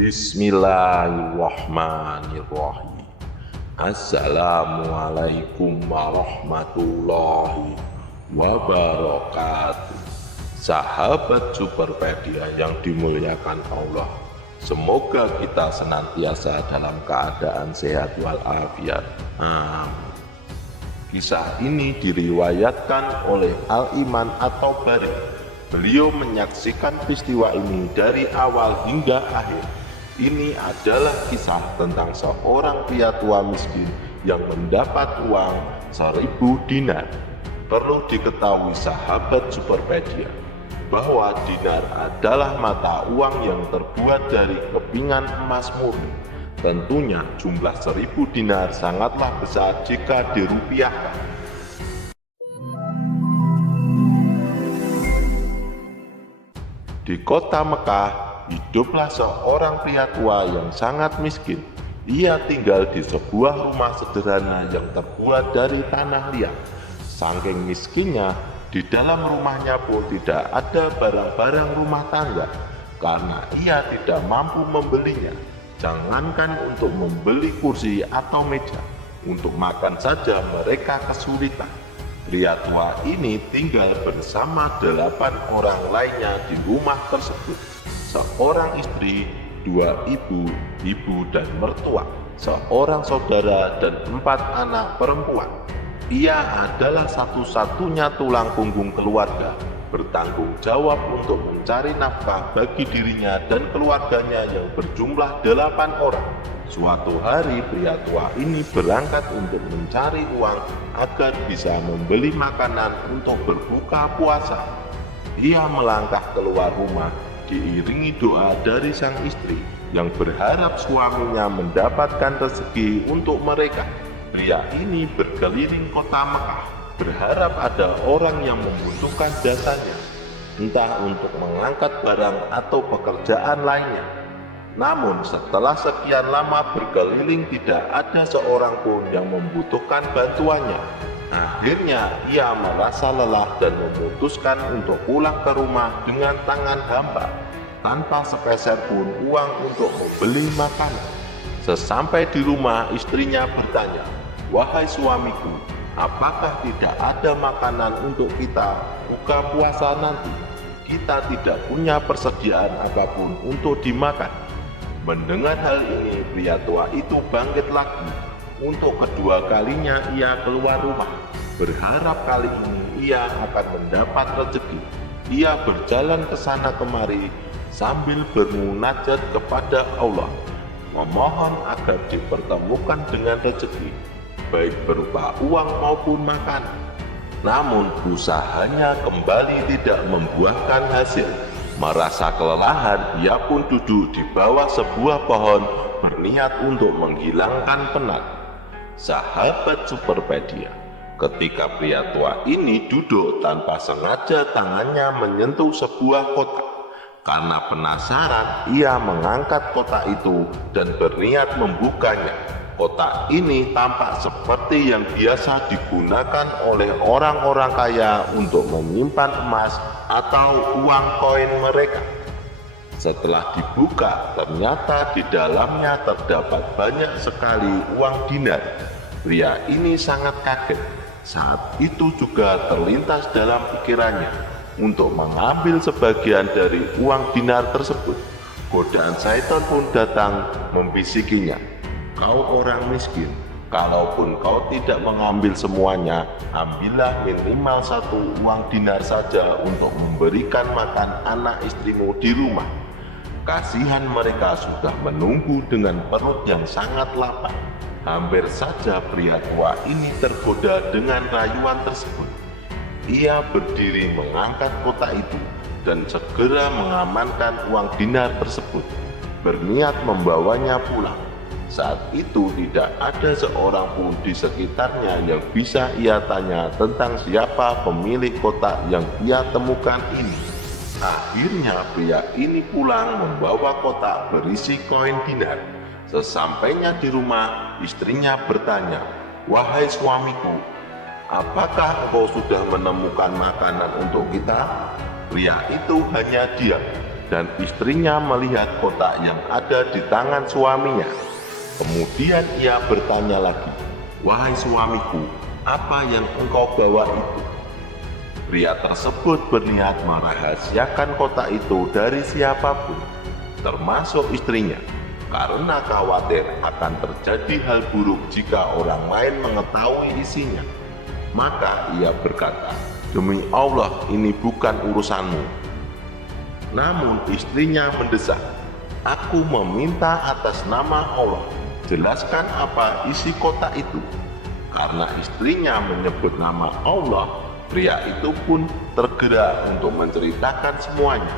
Bismillahirrahmanirrahim. Assalamualaikum warahmatullahi wabarakatuh. Sahabat Superpedia yang dimuliakan Allah, semoga kita senantiasa dalam keadaan sehat walafiat. Amin. Kisah ini diriwayatkan oleh Al-Iman At-Tabari. Beliau menyaksikan peristiwa ini dari awal hingga akhir. Ini adalah kisah tentang seorang pria tua miskin yang mendapat uang 1000 dinar. Perlu diketahui sahabat Superpedia bahwa dinar adalah mata uang yang terbuat dari kepingan emas murni. Tentunya jumlah 1000 dinar sangatlah besar jika dirupiahkan. Di kota Mekah, hiduplah seorang pria tua yang sangat miskin. Ia tinggal di sebuah rumah sederhana yang terbuat dari tanah liat. Saking miskinnya, di dalam rumahnya pun tidak ada barang-barang rumah tangga, karena ia tidak mampu membelinya. Jangankan untuk membeli kursi atau meja, untuk makan saja mereka kesulitan. Pria tua ini tinggal bersama 8 orang lainnya di rumah tersebut. Seorang istri, 2 ibu dan mertua, seorang saudara dan 4 anak perempuan. Ia adalah satu-satunya tulang punggung keluarga, bertanggung jawab untuk mencari nafkah bagi dirinya dan keluarganya yang berjumlah 8 orang. Suatu hari pria tua ini berangkat untuk mencari uang agar bisa membeli makanan untuk berbuka puasa. Ia melangkah keluar rumah diiringi doa dari sang istri yang berharap suaminya mendapatkan rezeki untuk mereka. Pria ini berkeliling kota Mekah, berharap ada orang yang membutuhkan jasanya, entah untuk mengangkat barang atau pekerjaan lainnya. Namun setelah sekian lama berkeliling tidak ada seorang pun yang membutuhkan bantuannya. Akhirnya ia merasa lelah dan memutuskan untuk pulang ke rumah dengan tangan hampa, tanpa sepeser pun uang untuk membeli makanan. Sesampai di rumah, istrinya bertanya, "Wahai suamiku, apakah tidak ada makanan untuk kita buka puasa nanti? Kita tidak punya persediaan apapun untuk dimakan." Mendengar hal ini, pria tua itu bangkit lagi. Untuk kedua kalinya ia keluar rumah, berharap kali ini ia akan mendapat rezeki. Ia berjalan ke sana kemari sambil bermunajat kepada Allah, memohon agar dipertemukan dengan rezeki, baik berupa uang maupun makanan. Namun usahanya kembali tidak membuahkan hasil. Merasa kelelahan, ia pun duduk di bawah sebuah pohon berniat untuk menghilangkan penat. Sahabat Superpedia, ketika pria tua ini duduk, tanpa sengaja tangannya menyentuh sebuah kotak. Karena penasaran, ia mengangkat kotak itu dan berniat membukanya. Kotak ini tampak seperti yang biasa digunakan oleh orang-orang kaya untuk menyimpan emas atau uang koin mereka. Setelah dibuka, ternyata di dalamnya terdapat banyak sekali uang dinar. Pria ini sangat kaget. Saat itu juga terlintas dalam pikirannya untuk mengambil sebagian dari uang dinar tersebut. Godaan syaitan pun datang membisikinya, "Kau orang miskin, kalaupun kau tidak mengambil semuanya, ambillah minimal 1 uang dinar saja untuk memberikan makan anak istrimu di rumah." Kasihan mereka sudah menunggu dengan perut yang sangat lapar. Hampir saja pria tua ini tergoda dengan rayuan tersebut. Ia berdiri mengangkat kotak itu dan segera mengamankan uang dinar tersebut, berniat membawanya pulang. Saat itu tidak ada seorang pun di sekitarnya yang bisa ia tanya tentang siapa pemilik kotak yang ia temukan ini. Akhirnya pria ini pulang membawa kotak berisi koin dinar. Sesampainya di rumah, istrinya bertanya, "Wahai suamiku, apakah engkau sudah menemukan makanan untuk kita?" Pria itu hanya diam. dan istrinya melihat kotak yang ada di tangan suaminya. Kemudian ia bertanya lagi, "Wahai suamiku, apa yang engkau bawa itu?" Pria tersebut berniat merahasiakan kotak itu dari siapapun, termasuk istrinya, karena khawatir akan terjadi hal buruk jika orang lain mengetahui isinya. Maka ia berkata, "Demi Allah, ini bukan urusanmu." Namun istrinya mendesak, "Aku meminta atas nama Allah, jelaskan apa isi kotak itu." Karena istrinya menyebut nama Allah, pria itu pun tergerak untuk menceritakan semuanya.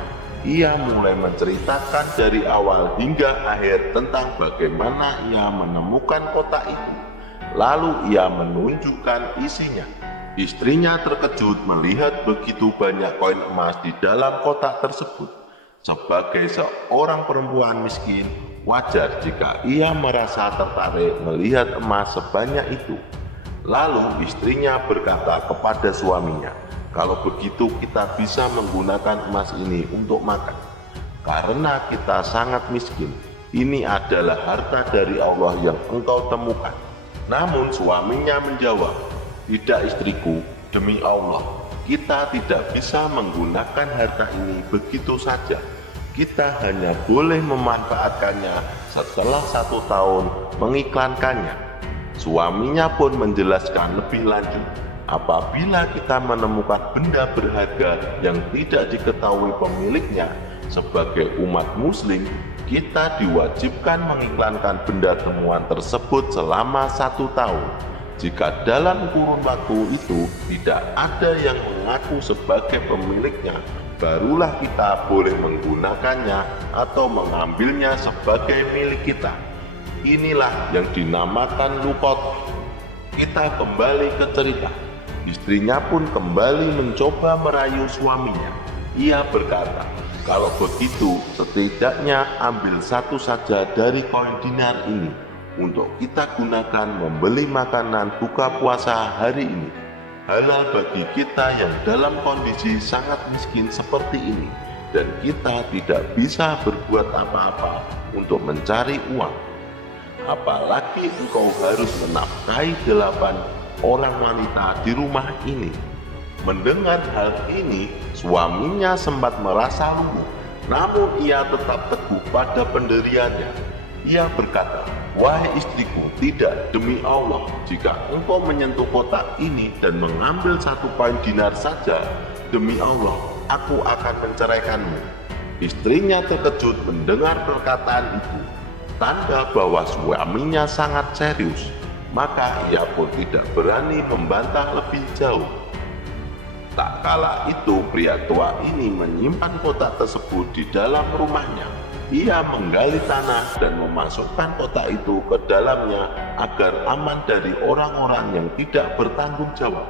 Ia mulai menceritakan dari awal hingga akhir tentang bagaimana ia menemukan kotak itu. Lalu ia menunjukkan isinya. Istrinya terkejut melihat begitu banyak koin emas di dalam kotak tersebut. Sebagai seorang perempuan miskin, wajar jika ia merasa tertarik melihat emas sebanyak itu. Lalu istrinya berkata kepada suaminya, "Kalau begitu kita bisa menggunakan emas ini untuk makan. Karena kita sangat miskin, ini adalah harta dari Allah yang engkau temukan." Namun suaminya menjawab, "Tidak istriku, demi Allah, kita tidak bisa menggunakan harta ini begitu saja. Kita hanya boleh memanfaatkannya setelah 1 tahun mengiklankannya." Suaminya pun menjelaskan lebih lanjut, apabila kita menemukan benda berharga yang tidak diketahui pemiliknya, sebagai umat muslim, kita diwajibkan mengiklankan benda temuan tersebut selama 1 tahun. Jika dalam kurun waktu itu tidak ada yang mengaku sebagai pemiliknya, barulah kita boleh menggunakannya atau mengambilnya sebagai milik kita. Inilah yang dinamakan luqat. Kita kembali ke cerita. Istrinya pun kembali mencoba merayu suaminya. Ia berkata, "Kalau begitu, setidaknya ambil 1 saja dari koin dinar ini untuk kita gunakan membeli makanan buka puasa hari ini. Halal bagi kita yang dalam kondisi sangat miskin seperti ini, dan kita tidak bisa berbuat apa-apa untuk mencari uang. Apalagi engkau harus menafkahi 8 orang wanita di rumah ini." Mendengar hal ini, suaminya sempat merasa luluh, namun ia tetap teguh pada pendiriannya. Ia berkata, "Wahai istriku, tidak, demi Allah, jika engkau menyentuh kotak ini dan mengambil 1 koin dinar saja, demi Allah, aku akan menceraikanmu." Istrinya terkejut mendengar perkataan itu, tanda bahwa suaminya sangat serius. Maka ia pun tidak berani membantah lebih jauh. Tak kala itu, pria tua ini menyimpan kotak tersebut di dalam rumahnya. Ia menggali tanah dan memasukkan kotak itu ke dalamnya agar aman dari orang-orang yang tidak bertanggung jawab.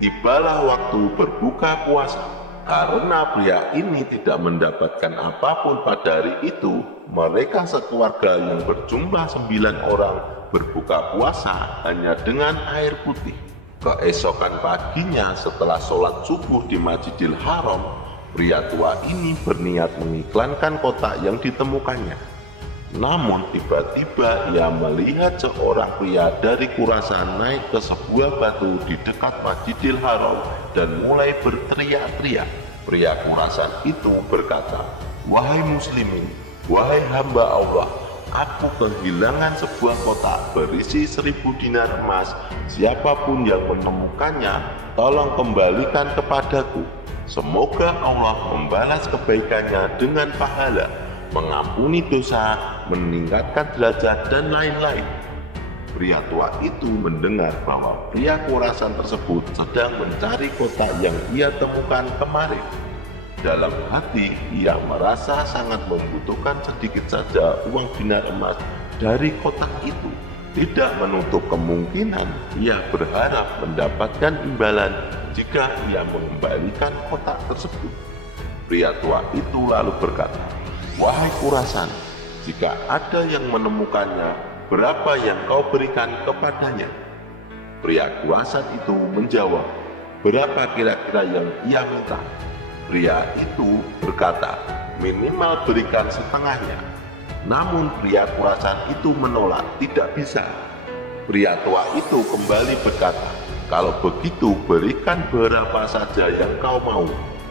Tibalah waktu berbuka puasa. Karena pria ini tidak mendapatkan apapun pada hari itu, mereka sekeluarga yang berjumlah 9 orang berbuka puasa hanya dengan air putih. Keesokan paginya setelah sholat subuh di Masjidil Haram, pria tua ini berniat mengiklankan kotak yang ditemukannya. Namun tiba-tiba ia melihat seorang pria dari Khurasan naik ke sebuah batu di dekat Masjidil Haram dan mulai berteriak-teriak. Pria Khurasan itu berkata, "Wahai muslimin, wahai hamba Allah, aku kehilangan sebuah kotak berisi 1000 dinar emas. Siapapun yang menemukannya, tolong kembalikan kepadaku. Semoga Allah membalas kebaikannya dengan pahala, mengampuni dosa, meningkatkan derajat, dan lain-lain." Pria tua itu mendengar bahwa pria Khurasan tersebut sedang mencari kotak yang ia temukan kemarin. Dalam hati, ia merasa sangat membutuhkan sedikit saja uang dinar emas dari kotak itu. Tidak menutup kemungkinan ia berharap mendapatkan imbalan jika ia mengembalikan kotak tersebut. Pria tua itu lalu berkata, "Wahai Khurasan, jika ada yang menemukannya, berapa yang kau berikan kepadanya?" Pria Khurasan itu menjawab, "Berapa kira-kira yang ia minta?" Pria itu berkata, minimal berikan setengahnya. Namun pria kurasan itu menolak, tidak bisa. Pria tua itu kembali berkata, kalau begitu berikan berapa saja yang kau mau,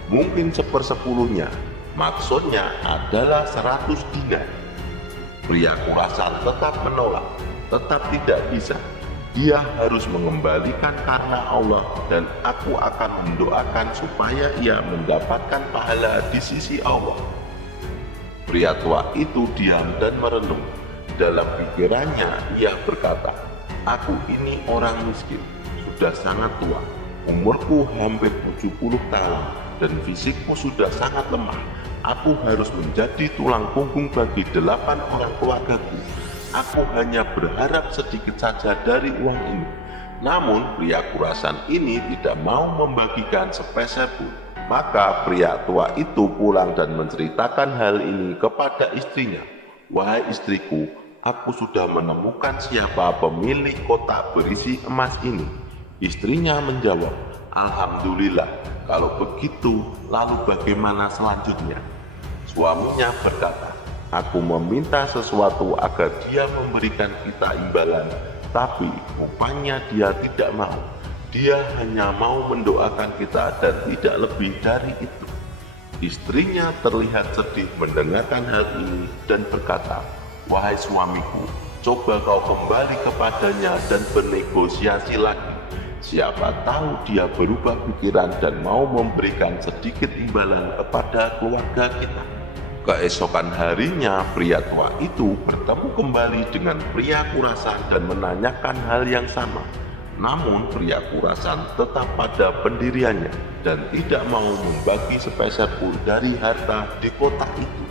mungkin 1/10-nya, maksudnya adalah 100 dinar. Pria kurasan tetap menolak, tetap tidak bisa. Dia harus mengembalikan karena Allah, dan aku akan mendoakan supaya ia mendapatkan pahala di sisi Allah. Pria tua itu diam dan merenung. Dalam pikirannya ia berkata, aku ini orang miskin, sudah sangat tua, umurku hampir 70 tahun, dan fisikku sudah sangat lemah. Aku harus menjadi tulang punggung bagi 8 orang keluargaku. Aku hanya berharap sedikit saja dari uang ini. Namun pria kurasan ini tidak mau membagikan sepeser pun. Maka pria tua itu pulang dan menceritakan hal ini kepada istrinya. Wahai istriku, aku sudah menemukan siapa pemilik kotak berisi emas ini. Istrinya menjawab, alhamdulillah, kalau begitu lalu bagaimana selanjutnya? Suaminya berkata, aku meminta sesuatu agar dia memberikan kita imbalan, tapi rupanya dia tidak mau. Dia hanya mau mendoakan kita dan tidak lebih dari itu. Istrinya terlihat sedih mendengarkan hal ini dan berkata, wahai suamiku, coba kau kembali kepadanya dan bernegosiasi lagi. Siapa tahu dia berubah pikiran dan mau memberikan sedikit imbalan kepada keluarga kita. Keesokan harinya pria tua itu bertemu kembali dengan pria kurasan dan menanyakan hal yang sama. Namun pria kurasan tetap pada pendiriannya dan tidak mau membagi sepeser pun dari harta di kotak itu.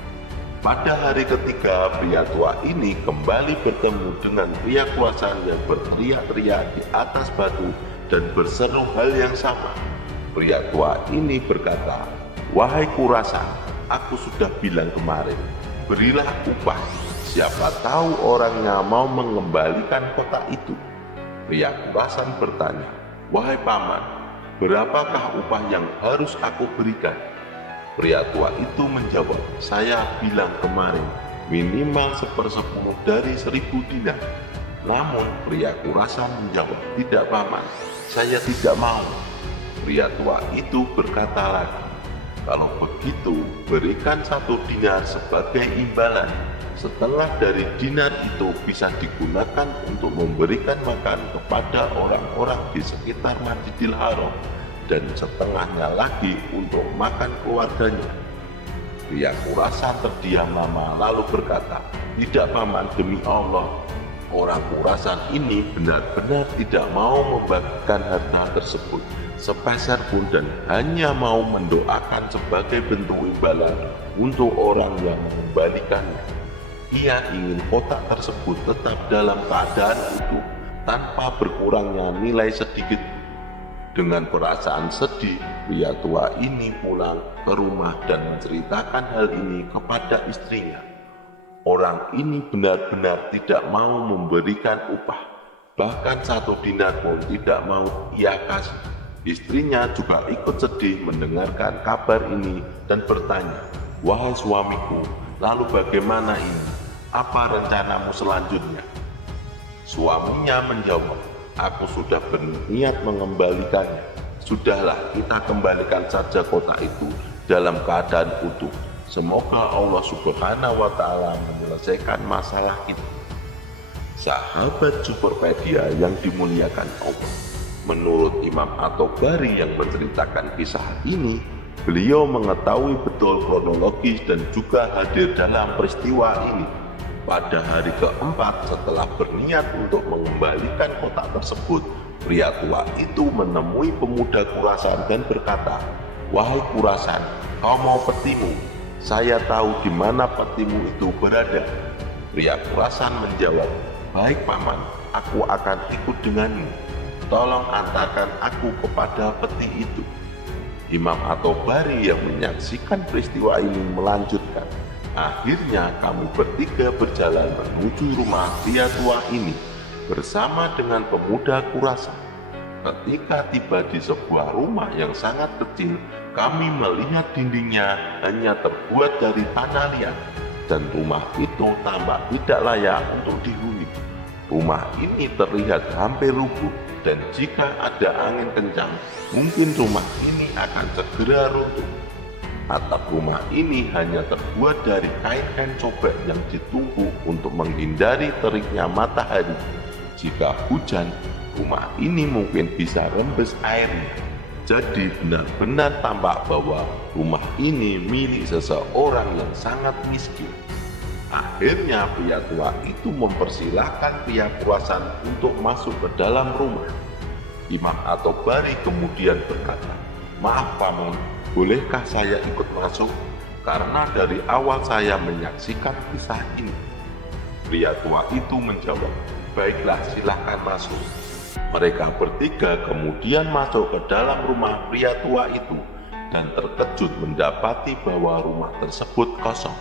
Pada hari ketiga, pria tua ini kembali bertemu dengan pria kurasan yang berteriak-teriak di atas batu dan berseru hal yang sama. Pria tua ini berkata, wahai kurasan, aku sudah bilang kemarin, berilah upah, siapa tahu orangnya mau mengembalikan kotak itu. Pria kurasan bertanya, wahai paman, berapakah upah yang harus aku berikan? Pria tua itu menjawab, saya bilang kemarin, minimal 1/10 dari 1.000 dinar. Namun pria kurasan menjawab, tidak paman, saya tidak mau. Pria tua itu berkata lagi, kalau begitu berikan 1 dinar sebagai imbalan. Setengah dari dinar itu bisa digunakan untuk memberikan makan kepada orang-orang di sekitar Masjidil Haram, dan setengahnya lagi untuk makan keluarganya. Pria kurasan terdiam lama lalu berkata, tidak paman, demi Allah, orang kurasan ini benar-benar tidak mau membagikan harta tersebut sepeser pun dan hanya mau mendoakan sebagai bentuk imbalan untuk orang yang mengembalikannya. Ia ingin kotak tersebut tetap dalam keadaan utuh tanpa berkurangnya nilai sedikit. Dengan perasaan sedih, pria tua ini pulang ke rumah dan menceritakan hal ini kepada istrinya. Orang ini benar-benar tidak mau memberikan upah, bahkan 1 dinar pun tidak mau ia kasih. Istrinya juga ikut sedih mendengarkan kabar ini dan bertanya, wahai suamiku, lalu bagaimana ini? Apa rencanamu selanjutnya? Suaminya menjawab, aku sudah berniat mengembalikannya. Sudahlah, kita kembalikan saja kotak itu dalam keadaan utuh. Semoga Allah Subhanahu wa Ta'ala menyelesaikan masalah itu. Sahabat Superpedia yang dimuliakan Allah, menurut Imam At-Tabari yang menceritakan kisah ini, beliau mengetahui betul kronologis dan juga hadir dalam peristiwa ini. Pada hari keempat setelah berniat untuk mengembalikan kotak tersebut, pria tua itu menemui pemuda kurasan dan berkata, wahai kurasan, kau mau petimu? Saya tahu di mana petimu itu berada. Pria kurasan menjawab, baik paman, aku akan ikut denganmu. Tolong antarkan aku kepada peti itu. Imam At-Tabari yang menyaksikan peristiwa ini melanjutkan, akhirnya kami bertiga berjalan menuju rumah pria tua ini bersama dengan pemuda kurasan. Ketika tiba di sebuah rumah yang sangat kecil, Kami melihat dindingnya hanya terbuat dari tanah liat, dan rumah itu tampak tidak layak untuk dihuni. Rumah ini terlihat hampir rubuh, dan jika ada angin kencang, mungkin rumah ini akan segera runtuh. Atap rumah ini hanya terbuat dari kain-kain sobek yang ditumpuk untuk menghindari teriknya matahari. Jika hujan, rumah ini mungkin bisa rembes airnya. Jadi benar-benar tampak bahwa rumah ini milik seseorang yang sangat miskin. Akhirnya pria tua itu mempersilahkan pria kurasan untuk masuk ke dalam rumah. Imam At-Tabari kemudian berkata, "Maaf paman, bolehkah saya ikut masuk? Karena dari awal saya menyaksikan kisah ini." Pria tua itu menjawab, "Baiklah, silakan masuk." Mereka bertiga kemudian masuk ke dalam rumah pria tua itu dan terkejut mendapati bahwa rumah tersebut kosong.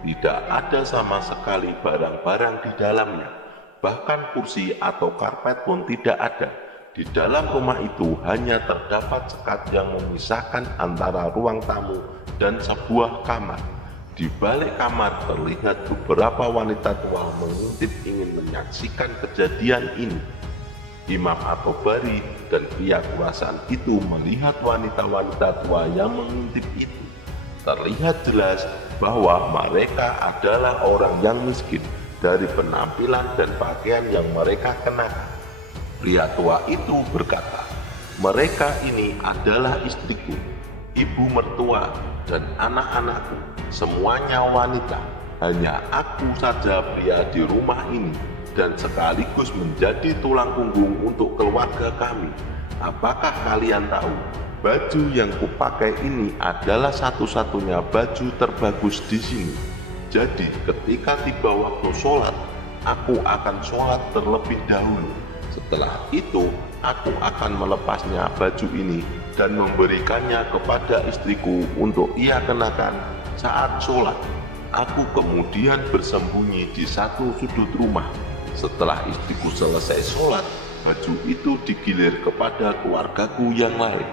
Tidak ada sama sekali barang-barang di dalamnya, bahkan kursi atau karpet pun tidak ada. Di dalam rumah itu hanya terdapat sekat yang memisahkan antara ruang tamu dan sebuah kamar. Di balik kamar terlihat beberapa wanita tua mengintip ingin menyaksikan kejadian ini. Imam At-Tabari dan pria kurasan itu melihat wanita-wanita tua yang mengintip itu. Terlihat jelas bahwa mereka adalah orang yang miskin dari penampilan dan pakaian yang mereka kenakan. Pria tua itu berkata, "Mereka ini adalah istriku, ibu mertua, dan anak-anakku, semuanya wanita. Hanya aku saja pria di rumah ini, dan sekaligus menjadi tulang punggung untuk keluarga kami. Apakah kalian tahu, baju yang kupakai ini adalah satu-satunya baju terbagus di sini. Jadi ketika tiba waktu sholat, aku akan sholat terlebih dahulu. Setelah itu, aku akan melepasnya baju ini dan memberikannya kepada istriku untuk ia kenakan saat sholat. Aku kemudian bersembunyi di satu sudut rumah. Setelah istriku selesai sholat, baju itu digilir kepada keluargaku yang lain."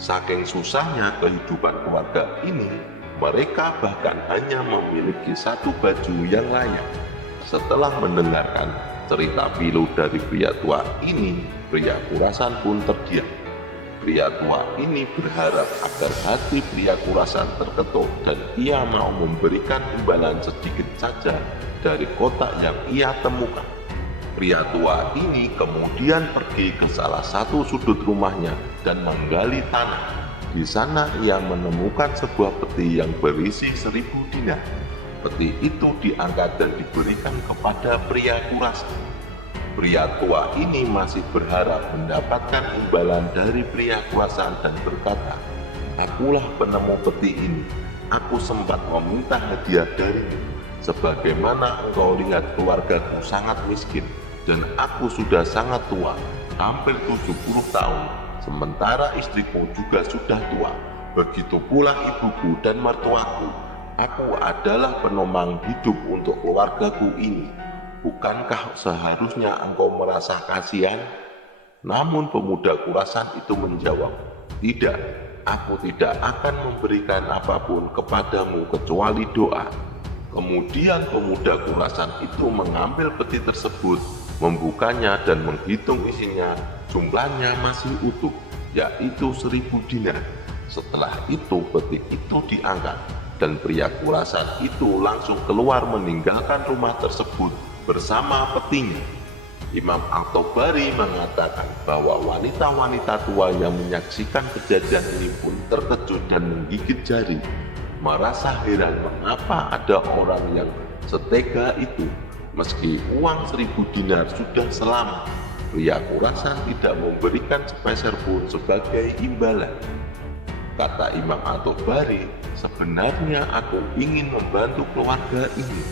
Saking susahnya kehidupan keluarga ini, mereka bahkan hanya memiliki satu baju yang layak. Setelah mendengarkan cerita pilu dari pria tua ini, pria kurasan pun terdiam. Pria tua ini berharap agar hati pria kurasan terketuk dan ia mau memberikan imbalan sedikit saja dari kotak yang ia temukan. Pria tua ini kemudian pergi ke salah satu sudut rumahnya dan menggali tanah. Di sana ia menemukan sebuah peti yang berisi 1000 dinar. Peti itu diangkat dan diberikan kepada pria kurasan. Pria tua ini masih berharap mendapatkan imbalan dari pria kurasan dan berkata, "Akulah penemu peti ini. Aku sempat meminta hadiah darimu. Sebagaimana engkau lihat, keluargaku sangat miskin dan aku sudah sangat tua, hampir 70 tahun, sementara istriku juga sudah tua. Begitu pula ibuku dan mertuaku. Aku adalah penopang hidup untuk keluargaku ini. Bukankah seharusnya engkau merasa kasihan?" Namun pemuda kurasan itu menjawab, "Tidak, aku tidak akan memberikan apapun kepadamu kecuali doa." Kemudian pemuda kurasan itu mengambil peti tersebut, membukanya dan menghitung isinya. Jumlahnya masih utuh, yaitu 1000 dinar. Setelah itu peti itu diangkat dan pria kurasan itu langsung keluar meninggalkan rumah tersebut bersama petinya. Imam At-Tabari mengatakan bahwa wanita-wanita tua yang menyaksikan kejadian ini pun terkejut dan menggigit jari, merasa heran mengapa ada orang yang setega itu. Meski uang 1000 dinar sudah selamat, pria kurasan tidak memberikan sepeser pun sebagai imbalan. Kata Imam At-Tabari, "Sebenarnya aku ingin membantu keluarga ini.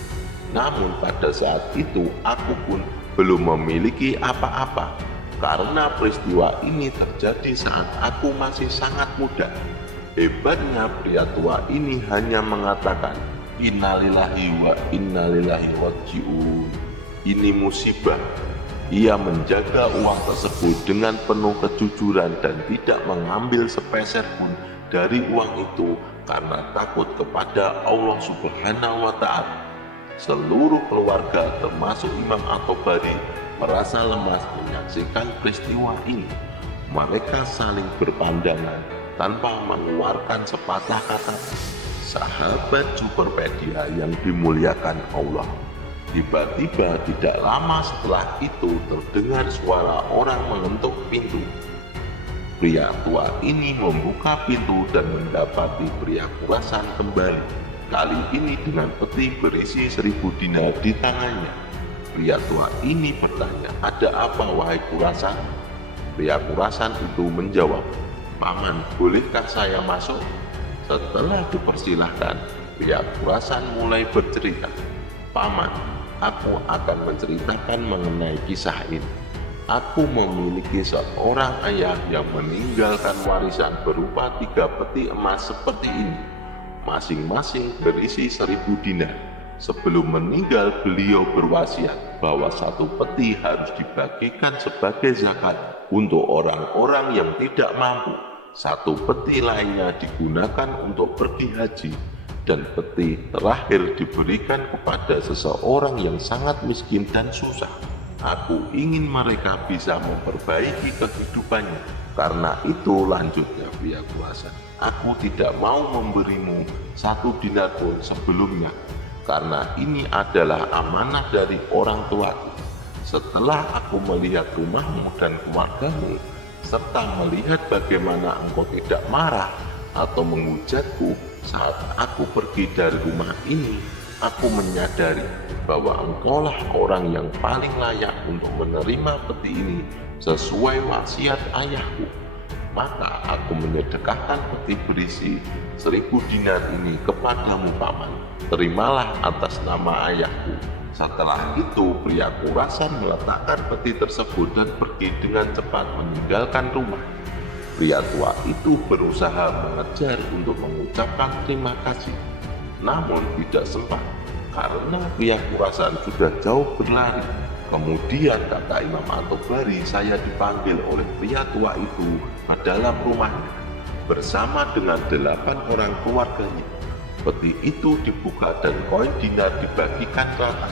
Namun pada saat itu aku pun belum memiliki apa-apa, karena peristiwa ini terjadi saat aku masih sangat muda." Hebatnya pria tua ini hanya mengatakan, "Innalillahi wa innalillahi raji'un." Ini musibah. Ia menjaga uang tersebut dengan penuh kejujuran dan tidak mengambil sepeser pun dari uang itu karena takut kepada Allah Subhanahu wa Ta'ala. Seluruh keluarga termasuk Imam At-Tabari merasa lemas menyaksikan peristiwa ini. Mereka saling berpandangan tanpa mengeluarkan sepatah kata. Sahabat Superpedia yang dimuliakan Allah, tiba-tiba tidak lama setelah itu terdengar suara orang mengetuk pintu. Pria tua ini membuka pintu dan mendapati pria kurasan kembali. Kali ini dengan peti berisi 1000 dinar di tangannya. Pria tua ini bertanya, "Ada apa wahai kurasan?" Pria kurasan itu menjawab, "Paman, bolehkah saya masuk?" Setelah dipersilahkan, pria kurasan mulai bercerita, "Paman, aku akan menceritakan mengenai kisah ini. Aku memiliki seorang ayah yang meninggalkan warisan berupa 3 peti emas seperti ini, masing-masing berisi 1000 dinar. Sebelum meninggal, beliau berwasiat bahwa 1 peti harus dibagikan sebagai zakat untuk orang-orang yang tidak mampu. 1 peti lainnya digunakan untuk pergi haji, dan peti terakhir diberikan kepada seseorang yang sangat miskin dan susah. Aku ingin mereka bisa memperbaiki kehidupannya. Karena itu," lanjutnya pria kuasa, "aku tidak mau memberimu 1 dinar pun sebelumnya, karena ini adalah amanah dari orang tuaku. Setelah aku melihat rumahmu dan keluargamu, serta melihat bagaimana engkau tidak marah atau menghujatku saat aku pergi dari rumah ini, aku menyadari bahwa engkaulah orang yang paling layak untuk menerima peti ini sesuai wasiat ayahku. Maka aku menyedekahkan peti berisi 1000 dinar ini kepadamu, Paman. Terimalah atas nama ayahku." Setelah itu, pria kurasan meletakkan peti tersebut dan pergi dengan cepat meninggalkan rumah. Pria tua itu berusaha mengejar untuk mengucapkan terima kasih, namun tidak sempat karena pria kurasan sudah jauh berlari. Kemudian kata Imam At-Tabari, "Saya dipanggil oleh pria tua itu ke dalam rumahnya bersama dengan 8 orang keluarganya. Peti itu dibuka dan koin dinar dibagikan rata.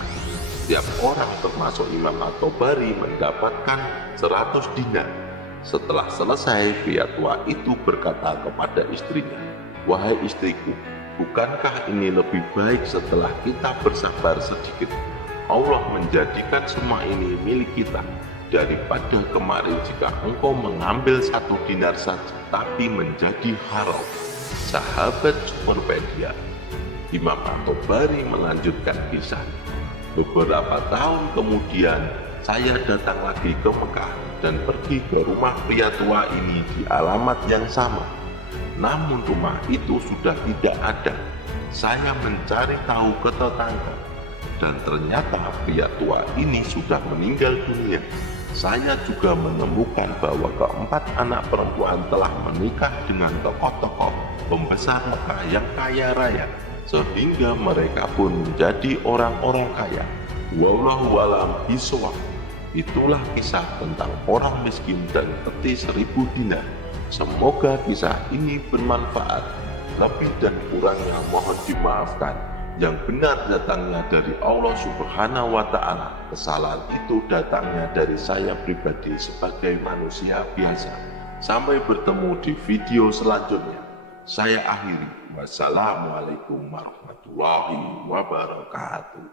Setiap orang termasuk Imam At-Tabari mendapatkan 100 dinar. Setelah selesai, pria tua itu berkata kepada istrinya, "Wahai istriku, bukankah ini lebih baik setelah kita bersabar sedikit? Allah menjadikan semua ini milik kita, daripada kemarin jika engkau mengambil 1 dinar saja tapi menjadi haram." Sahabat Superpedia, Imam At-Tabari melanjutkan kisah. "Beberapa tahun kemudian, saya datang lagi ke Mekah dan pergi ke rumah pria tua ini di alamat yang sama. Namun rumah itu sudah tidak ada. Saya mencari tahu ke tetangga, dan ternyata pria tua ini sudah meninggal dunia. Saya juga menemukan bahwa keempat anak perempuan telah menikah dengan tokoh-tokoh pembesar Mekah yang kaya raya, sehingga mereka pun menjadi orang-orang kaya. Wallahu a'lam bishawab." Itulah kisah tentang orang miskin dan peti 1000 dinar. Semoga kisah ini bermanfaat. Lebih dan kurangnya mohon dimaafkan. Yang benar datangnya dari Allah Subhanahu wa Ta'ala. Kesalahan itu datangnya dari saya pribadi sebagai manusia biasa. Sampai bertemu di video selanjutnya. Saya akhiri. Wassalamualaikum warahmatullahi wabarakatuh.